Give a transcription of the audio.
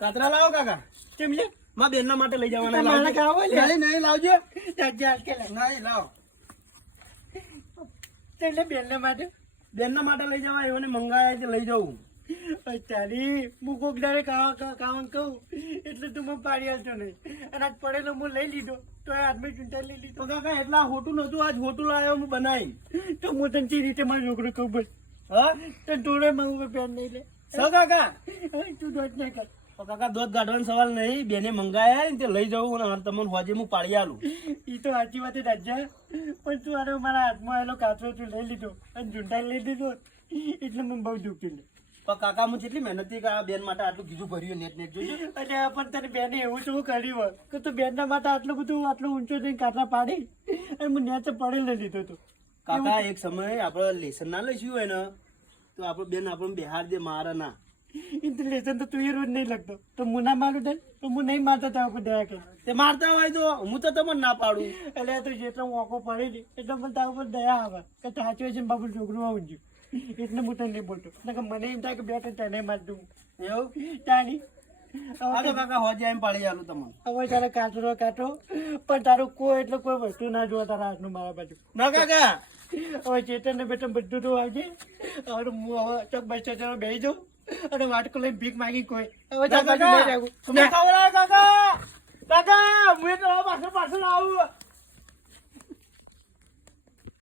કાતરા લાવો કાકા. કેમ છે? મારા બેનના માટે લઈ જવાના. મારા ખાવો લે. નહીં લાવજો. નહીં લાવો. એટલે બેનના માટે લઈ જવા એઓને મંગાયા છે, લઈ જવું. તારી હું કોક દાડે કાવન કહું એટલે તું મને પાડી આવતો નહીં. અને આજ પડેલો હું લઈ લીધો તો એ હાથમાં ચૂંટા લઈ લીધો. તો કાકા એટલા હોટું નતું, આજ હોટું લાવ્યો હું બનાવી. તો હું તને જે રીતે મારો છોકરો કહું બસ હા તો થોડો મારું પેન નહીં લે. કાકા તું દોટ ના કર. તો કાકા દૂધ કાઢવાનો સવાલ નહીં, બેને મંગાયા ને તે લઈ જવું અને તમને હોજે હું પાડી આલું. એ તો સાચી વાત રાજા, પણ તું આને મારા હાથમાં આવેલો કાચરો તું લઈ લીધો અને ઝૂંટા લઈ લીધો એટલે મને બહુ દુઃખ થયું. પણ કાકા હું જેટલી મહેનત થી બેન માટે આટલું કીધું ભર્યું નેટ જોજો. અને પણ તને બેને એવું શું કર્યું હોય કે તું બેનના માટે આટલું બધું આટલું ઊંચો થઈને કાચરા પાડી અને હું નેચે પડેલ લીધો હતો. કાકા એક સમય આપડે લેસન ના લઈશું હોય ને તો આપડે બેન આપણને બિહાર દે, મારે ના. લેસન તો તું એ રોજ નહીં લખતો તો હું ના મારું થાય તો હું નહીં મારતો ત્યાં ઉપર દયા કર. તે મારતા હોય તો હું તો તમને ના પાડું. એટલે તું જેટલો મોકો પડે ને એટલે મને તારા ઉપર દયા આવે કે સાચું છે બાબુ છોકરું આવું છું એટલે હું તને નહીં બોલતો. મને એમ થાય કે બે તને માર દઉં એવું તારી. કાકા હોજે એમ પાડી આલું તમને. હવે તારે કાચરો કાઢો પણ તારું કોઈ એટલે કોઈ વસ્તુ ના જોવા તારા હાથનું મારા બાજુ. ના કાકા હવે ચેતન ને બેટન બધું તો આવજે. હવે હું હવે ચોક બસ સ્ટેશન બેસી જાઉં અને વાટકો લઈને ભીખ માંગી કોઈ. હવે કાકા હું પાછળ આવું.